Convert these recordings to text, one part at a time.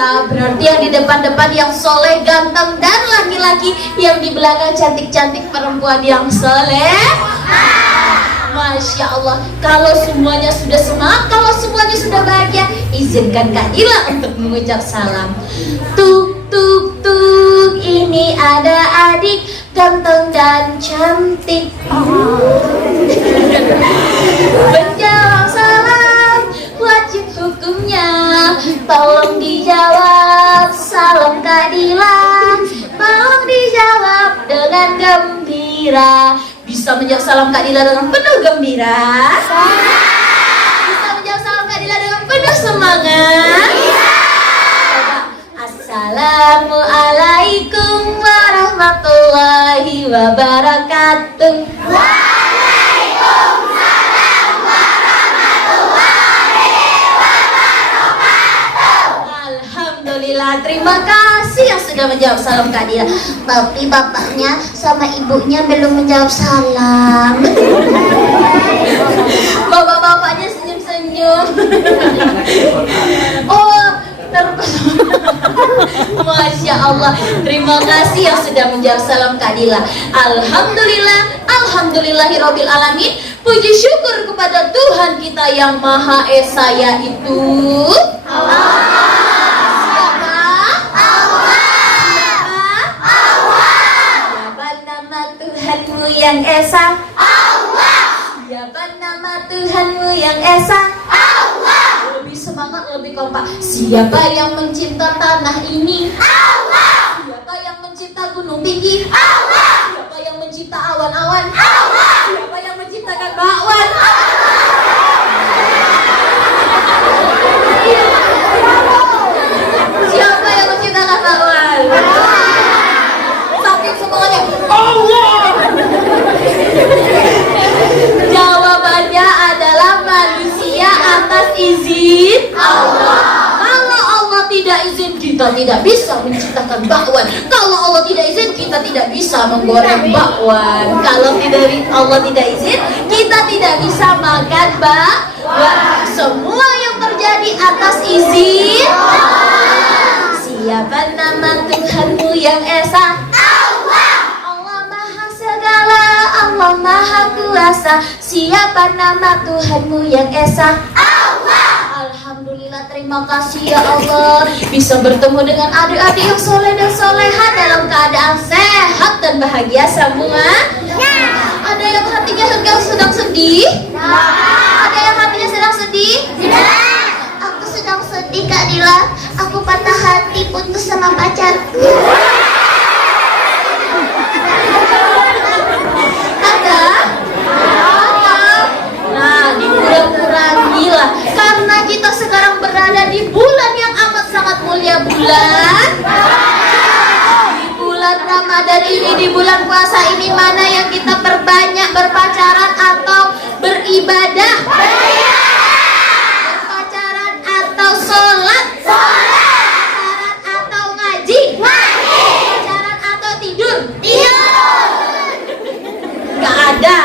biasa. Berarti yang di depan-depan yang soleh, ganteng, dan laki-laki. Yang di belakang cantik-cantik perempuan yang soleh. Masya Allah. Kalau semuanya sudah semangat, kalau semuanya sudah bahagia, izinkan Kak Dila untuk mengucap salam. Tuk tuk tuk, ini ada adik ganteng dan cantik. Menjawab salam wajib hukumnya, tolong dijawab salam Kak Dila. Tolong dijawab dengan gembira. Bisa menjawab salam Kak Dila dengan penuh gembira? Bisa menjawab salam Kak Dila dengan penuh semangat? Coba. Assalamualaikum warahmatullahi wabarakatuh. Waalaikumsalam warahmatullahi wabarakatuh. Alhamdulillah, terima kasih yang sudah menjawab salam Kak Dila. Tapi bapaknya sama ibunya belum menjawab salam. Bapak-bapaknya senyum-senyum. Oh, Masya Allah. Terima kasih yang sudah menjawab salam Kak Dila. Alhamdulillah, alhamdulillahirabbil alamin. Puji syukur kepada Tuhan kita yang Maha Esa, yaitu Allah. Tuhanmu yang Esa, Allah. siapa nama Tuhanmu yang Esa? Allah. Lebih semangat, lebih kompak. Siapa yang mencipta tanah ini? Allah. Siapa yang mencipta gunung tinggi? Allah. Siapa yang mencipta awan-awan? Allah. Siapa yang menciptakan bakwan? Siapa yang menciptakan bakwan? Saking semuanya, Allah. Jawabannya adalah manusia atas izin Allah. Kalau Allah tidak izin, kita tidak bisa menciptakan bakwan. Kalau Allah tidak izin, kita tidak bisa menggoreng bakwan. Kalau Allah tidak izin, kita tidak bisa makan bakwan. Semua yang terjadi atas izin Allah. Siapa nama Tuhanmu yang Esa? Allah Maha Segala, Allah Maha Kuasa. Siapa nama Tuhanmu yang Esa? Allah. Alhamdulillah, terima kasih ya Allah, bisa bertemu dengan adik-adik yang soleh dan soleha dalam keadaan sehat dan bahagia semua. Ada yang hatinya sedang sedih? Ada yang hatinya sedang sedih? Aku sedang sedih Kak Dila. Aku patah hati putus sama pacarku. Ada? Nah, dikurangilah. Karena kita sekarang berada di bulan yang amat sangat mulia, bulan di bulan Ramadan ini, di bulan puasa ini, mana yang kita perbanyak berpacaran atau beribadah? Berpacaran atau sholat? Pacaran atau ngaji? Pacaran atau tidur? Gak ada.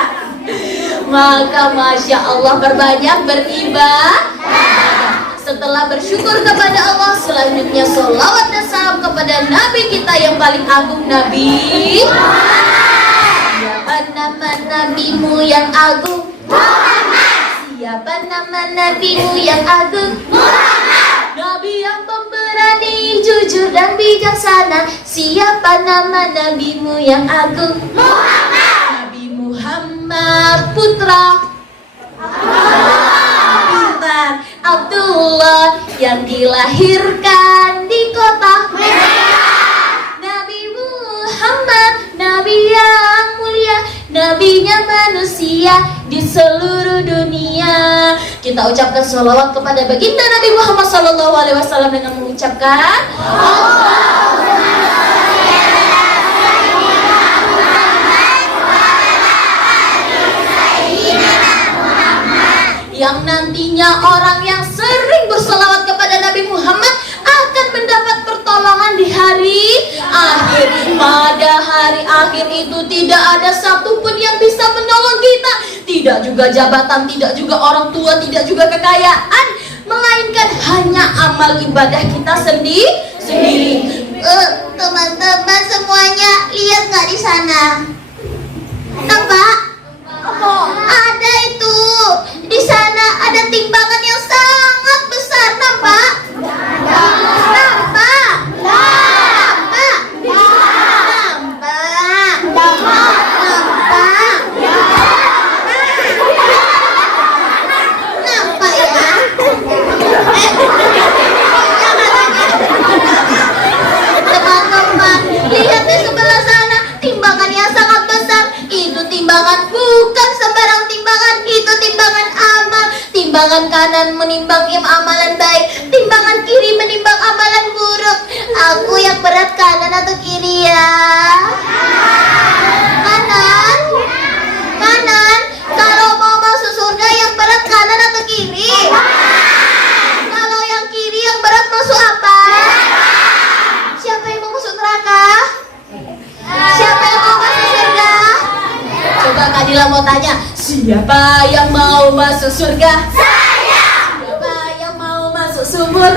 Maka Masya Allah, perbanyak beribadah. Setelah bersyukur kepada Allah, selanjutnya sholawat dan salam kepada Nabi kita yang paling agung, Nabi Siapa nama nabimu yang agung? Siapa nama nabimu yang agung? Nabi yang pemberani, jujur dan bijaksana. Siapa nama nabimu yang agung? Nabi Muhammad putra pintar Abdullah yang dilahirkan di kota Nabi Muhammad, Nabi yang mulia, nabinya manusia di seluruh dunia. Kita ucapkan sholawat kepada baginda Nabi Muhammad SAW dengan mengucapkan yang nantinya orang yang sering berselawat kepada Nabi Muhammad akan mendapat pertolongan di hari akhir. Pada hari akhir itu tidak ada satupun yang bisa menolong kita, tidak juga jabatan, tidak juga orang tua, tidak juga kekayaan. melainkan hanya amal ibadah kita sendiri. Teman-teman semuanya, lihat nggak di sana? Nampak? Ada itu. Di sana ada timbangan yang sangat besar, nampak? Nampak? Nampak? Nampak ya? Teman-teman, lihat di sebelah sana, timbangan yang sangat besar. Itu timbangan, bukan sembarang timbangan. Itu timbangan amal. Timbangan kanan menimbang amalan baik, timbangan kiri menimbang amalan buruk. Aku yang berat kanan atau kiri ya? Kanan? Kanan? Kalau mau masuk surga yang berat kanan atau kiri? Kalau yang kiri yang berat masuk apa? Siapa yang mau masuk neraka? Siapa yang mau masuk surga? Coba Kak Dila mau tanya, siapa yang mau masuk surga? Saya! Siapa yang mau masuk sumur?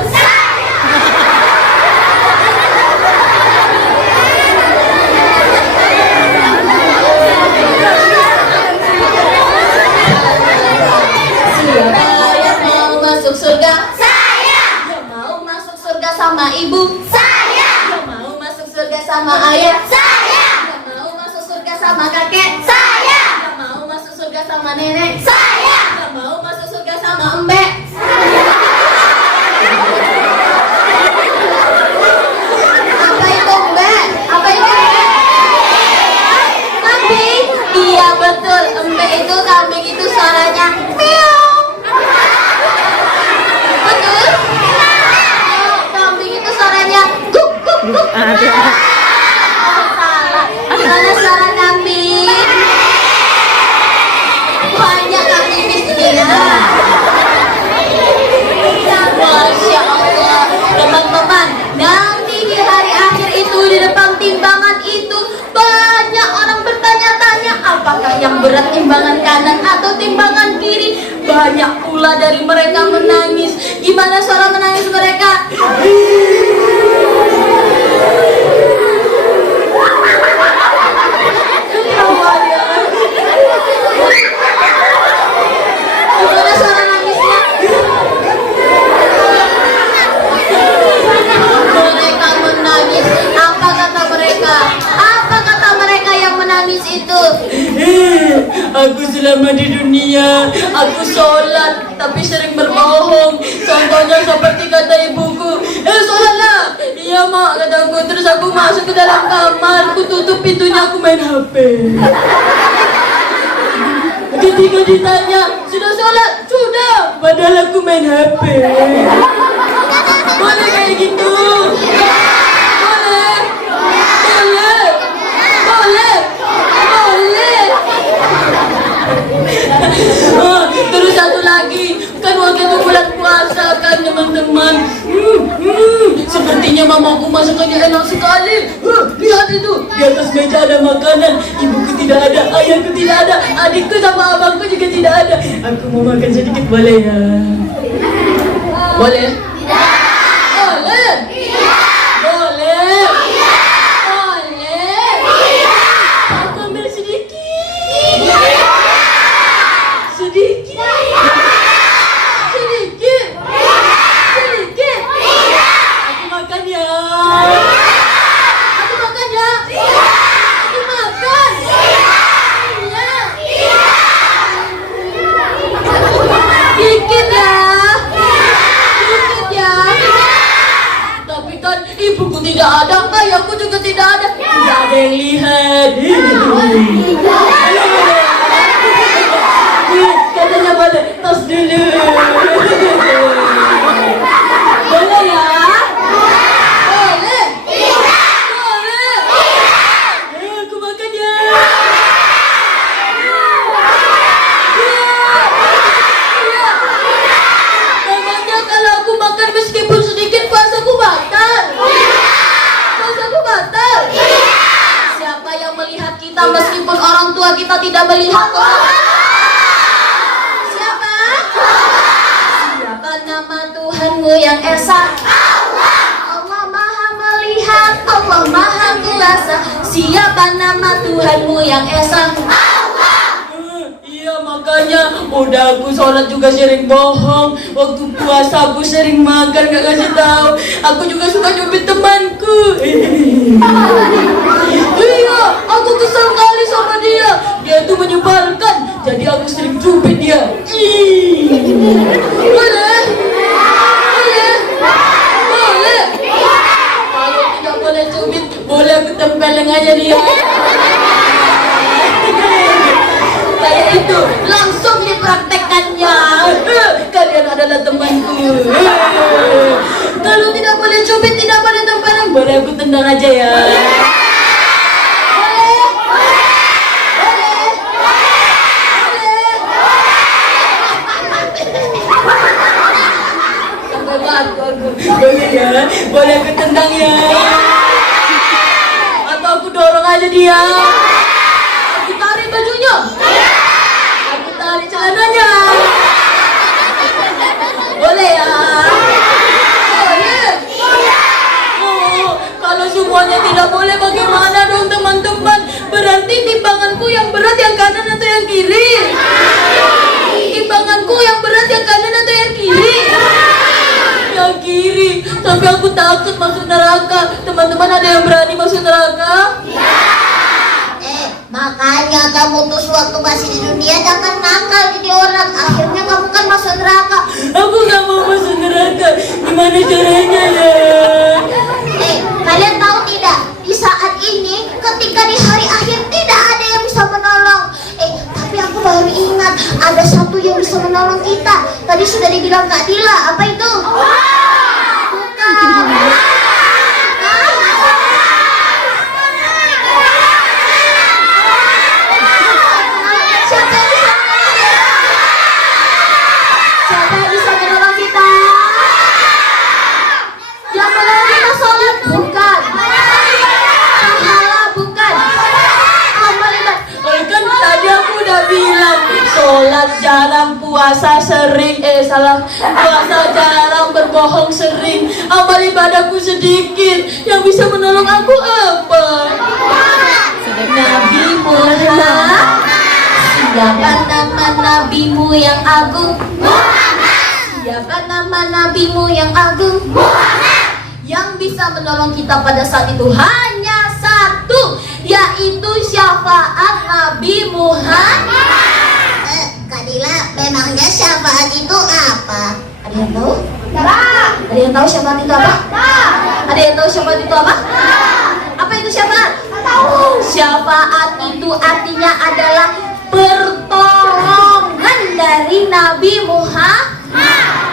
Siapa yang mau masuk surga? Saya! Yang mau masuk surga sama ibu? Saya! Yang mau masuk surga sama ayah? Saya! Yang mau masuk surga sama kakek? Saya! Yang mau masuk surga sama nenek? Saya! Yang mau masuk surga sama embek? Apa itu embek? Apa itu embek? Kambing? Iya betul, embek itu kambing itu suaranya meow. Betul? Oh, kambing itu suaranya guk guk guk. Oh, salah. Gimana suara kambing? Banyak kambing di sini. Masya Allah, teman-teman, nanti di hari akhir itu di depan timbangan itu banyak orang bertanya-tanya apakah yang berat timbangan kanan atau timbangan kiri. Banyak pula dari mereka menangis. Gimana suara menangis mereka? Gimana suara nangisnya? Mereka menangis. Apa kata mereka? Apa kata mereka yang menangis itu? Aku selama di dunia, aku sholat tapi sering berbohong. Contohnya seperti kata ibuku, sholatlah. Iya mak, kataku. Terus aku masuk ke dalam kamar, aku tutup pintunya, aku main HP. Ketika ditanya, sudah sholat? Sudah. Padahal aku main HP. Boleh kayak gitu? Boleh? Boleh? Boleh? Boleh? Oh, terus satu lagi, kan waktu itu bulan puasa kan teman-teman. Sepertinya mamaku masakannya enak sekali. Lihat itu, di atas meja ada makanan. Ibuku tidak ada, ayahku tidak ada, adikku sama abangku juga tidak ada. Aku mau makan sedikit, boleh ya? Boleh? Boleh? Boleh? Boleh? Aku ambil sedikit. Sedikit. Sedikit. Sedikit. Aku makan ya. Aku makan ya. Aku makan. Iya. Dikit ya. Dikit ya. Tapi kan ibuku tidak ada, ayahku juga tidak ada. Tidak ada yang lihat. Katanya boleh, tos dulu. Boleh ya? Boleh? Boleh? Aku makan ya. Namanya kalau aku makan meskipun sedikit, puasaku batal. Puasaku batal. Siapa yang melihat kita meskipun orang tua kita tidak melihat? Siapa? Siapa nama Tuhanmu yang esa. Allah maha melihat, Allah maha kuasa. Siapa nama Tuhanmu yang esa? Iya makanya udah aku sholat juga sering bohong. Waktu puasa aku sering makan gak kasih tahu. Aku juga suka nyubit temanku. Iya, aku kesal kali sama dia. Dia tuh menyebalkan. Jadi aku sering cubit dia. Boleh? Boleh? Boleh? Kalau tidak boleh cubit, boleh aku tempelin aja dia. Kayak itu langsung dipraktekkannya. Kalian adalah temanku. Kalau tidak boleh cubit, tidak boleh tempelin, boleh aku tendang aja ya. Boleh ya, boleh aku tendang ya. Atau aku dorong aja dia. Aku tarik bajunya. Aku tarik celananya. Boleh ya? Boleh. Oh, kalau semuanya tidak boleh, bagaimana dong teman-teman? Berarti timbanganku yang berat yang kanan atau yang kiri? Timbanganku yang berat yang kanan atau yang kiri? Yang kiri. Tapi aku takut masuk neraka. Teman-teman ada yang berani masuk neraka? Makanya kamu tuh sewaktu masih di dunia jangan nakal jadi orang. Akhirnya kamu kan masuk neraka. Aku gak mau masuk neraka. Gimana caranya ya? Kalian tahu tidak? Di saat ini, ketika di hari akhir tidak ada yang bisa menolong. Tapi aku baru ingat ada satu yang bisa menolong kita. Tadi sudah dibilang Kak Dila. Apa itu? Bukan. Siapa yang bisa menolong kita? Yang menolong kita sholat? Bukan. Pahala? Bukan. Amal ibadah? Kan tadi aku udah bilang sholat jarang, puasa sering. Puasa jarang, berbohong sering. Amal ibadahku sedikit. Yang bisa menolong aku apa? Nabi Muhammad. Siapa nama nabimu yang agung? Siapa nama nabimu yang agung? Yang bisa menolong kita pada saat itu hanya satu, yaitu syafaat Nabi Muhammad. Kak Dila, memangnya syafaat itu apa? Ada yang tahu? Ada yang tahu syafaat itu apa? Ada yang tahu syafaat itu apa? Apa itu syafaat? Tahu. Syafaat itu artinya adalah pertolongan dari Nabi Muhammad.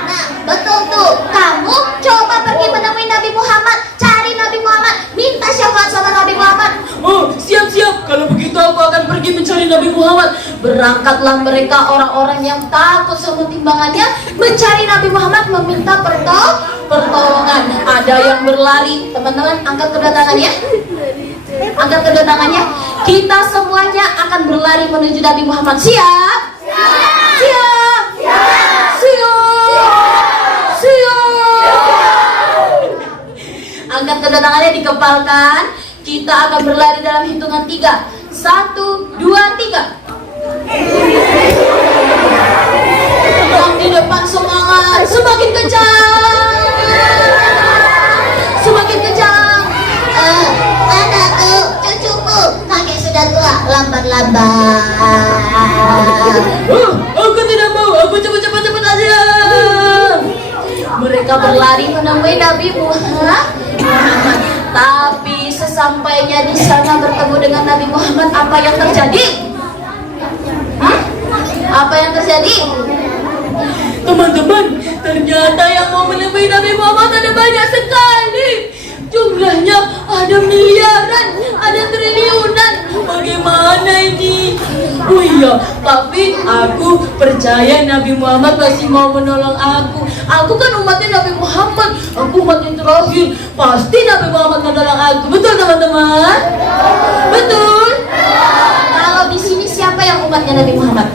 Nah, betul tuh. Kamu coba pergi menemui Nabi Muhammad, cari Nabi Muhammad, minta syafaat sama Nabi Muhammad. Oh, siap-siap. Kalau begitu aku akan pergi mencari Nabi Muhammad. Berangkatlah mereka orang-orang yang takut sama timbangannya mencari Nabi Muhammad meminta pertolongan. Ada yang berlari. Teman-teman, angkat kedua tangannya. Angkat kedua tangannya. Kita semuanya akan berlari menuju Nabi Muhammad. Siap? Siap? Angkat kedua tangannya, dikepalkan. Kita akan berlari dalam hitungan 3. 1, 2, 3. Yang di depan semangat, semakin kencang. Semakin kencang. Anakku, cucuku, kakek sudah tua, lambat-lambat. Aku tidak mau. Aku cepat aja. Mereka berlari menemui Nabi Muhammad. Tapi sesampainya di sana bertemu dengan Nabi Muhammad, apa yang terjadi? Apa yang terjadi? Teman-teman, ternyata yang mau menemui Nabi Muhammad ada banyak sekali. Jumlahnya ada miliaran, ada triliunan. Bagaimana ini? Oh iya, tapi aku percaya Nabi Muhammad masih mau menolong aku. Aku kan umatnya Nabi Muhammad, aku umatnya terakhir. Pasti Nabi Muhammad menolong aku. Betul teman-teman? Betul? Kalau di sini siapa yang umatnya Nabi Muhammad?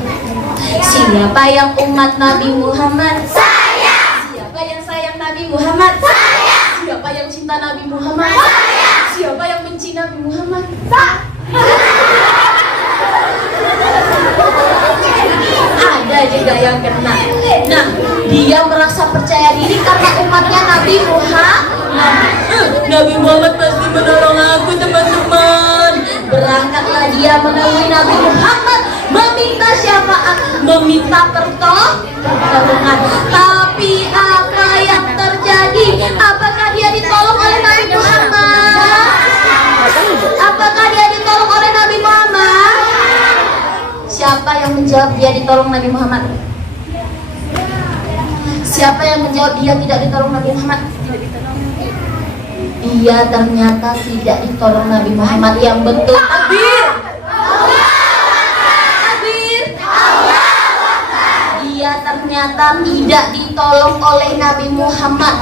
Siapa yang umat Nabi Muhammad? Saya. Siapa yang sayang Nabi Muhammad? Saya. Siapa yang cinta Nabi Muhammad? Saya. Siapa yang benci Nabi Muhammad? Ada juga yang kena. Nah, dia merasa percaya diri karena umatnya Nabi Muhammad. Nabi Muhammad pasti menolong aku, teman-teman. Berangkatlah dia menemui Nabi Muhammad, meminta syafaat, meminta pertolongan. Tapi apa yang terjadi? Apakah dia ditolong oleh Nabi Muhammad? Apakah dia ditolong oleh Nabi Muhammad? Siapa yang menjawab dia ditolong Nabi Muhammad? Siapa yang menjawab dia tidak ditolong Nabi Muhammad? Dia ternyata tidak ditolong Nabi Muhammad yang betul. Takbir! Takbir! Dia ternyata tidak ditolong oleh Nabi Muhammad.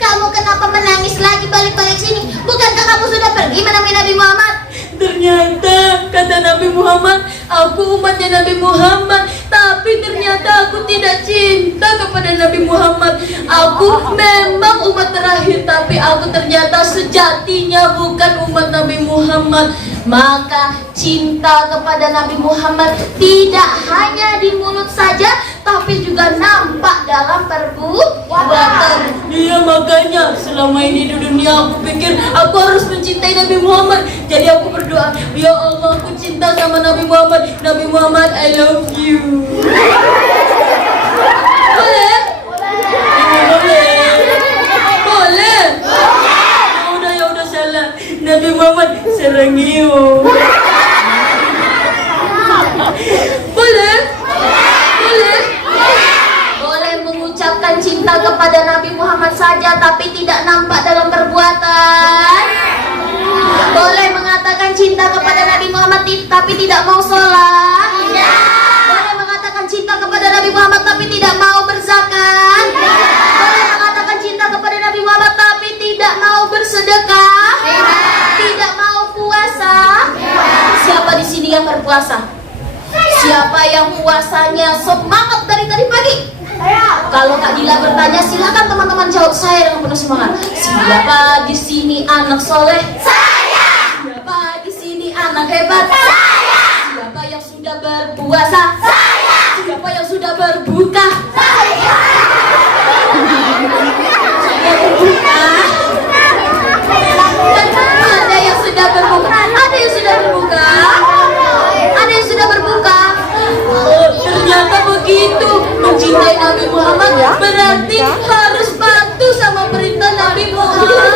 Kamu kenapa menangis lagi balik-balik sini? Bukankah kamu sudah pergi menemui Nabi Muhammad? Ternyata kata Nabi Muhammad, aku umatnya Nabi Muhammad. Tapi ternyata aku tidak cinta kepada Nabi Muhammad. Aku memang umat terakhir, tapi aku ternyata sejatinya bukan umat Nabi Muhammad. Maka cinta kepada Nabi Muhammad tidak hanya di mulut saja, tapi juga nampak dalam perbuatan. Iya, makanya selama ini di dunia aku pikir aku harus mencintai Nabi Muhammad. Jadi aku berdoa, ya Allah, aku cinta sama Nabi Muhammad. Nabi Muhammad, I love you. Boleh? Boleh? Boleh? Ya udah salah. Nabi Muhammad serangio. Boleh? Boleh? Boleh mengucapkan cinta kepada Nabi Muhammad saja, tapi tidak nampak dalam perbuatan. Boleh mengatakan cinta kepada Nabi Muhammad tapi tidak mau sholat. Boleh mengatakan cinta kepada Nabi Muhammad tapi tidak mau berzakat. Boleh mengatakan cinta kepada Nabi Muhammad tapi tidak mau bersedekah. Tidak mau puasa. Siapa di sini yang berpuasa? Siapa yang puasanya semangat dari tadi pagi? Kalau Kak Dila bertanya, silakan teman-teman jawab saya dengan penuh semangat. Siapa di sini anak soleh? Saya. Siapa di sini anak hebat? Saya. Siapa yang sudah berpuasa? Saya. Siapa yang sudah berbuka? Saya. Sudah berbuka? Ada yang sudah berbuka? Ada yang sudah berbuka? Ada yang sudah berbuka? Oh, ternyata begitu. Mencintai Nabi Muhammad berarti harus patuh sama perintah Nabi Muhammad.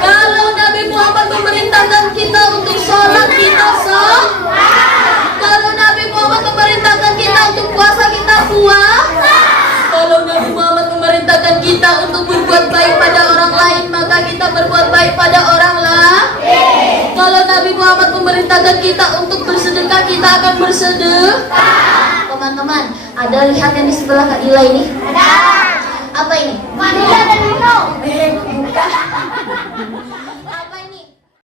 Kalau Nabi Muhammad memerintahkan kita untuk sholat, kita sholat. Kalau Nabi Muhammad memerintahkan kita untuk puasa, kita puasa. Kalau Nabi Muhammad memerintahkan kita untuk berbuat baik pada orang lain, maka kita berbuat baik pada orang lain. Kalau Nabi Muhammad memerintahkan kita untuk bersedekah, kita akan bersedekah. Teman-teman, ada lihat yang di sebelah Kak Dila ini? Ada. Apa ini? Vanilla dan Milo. Bukan.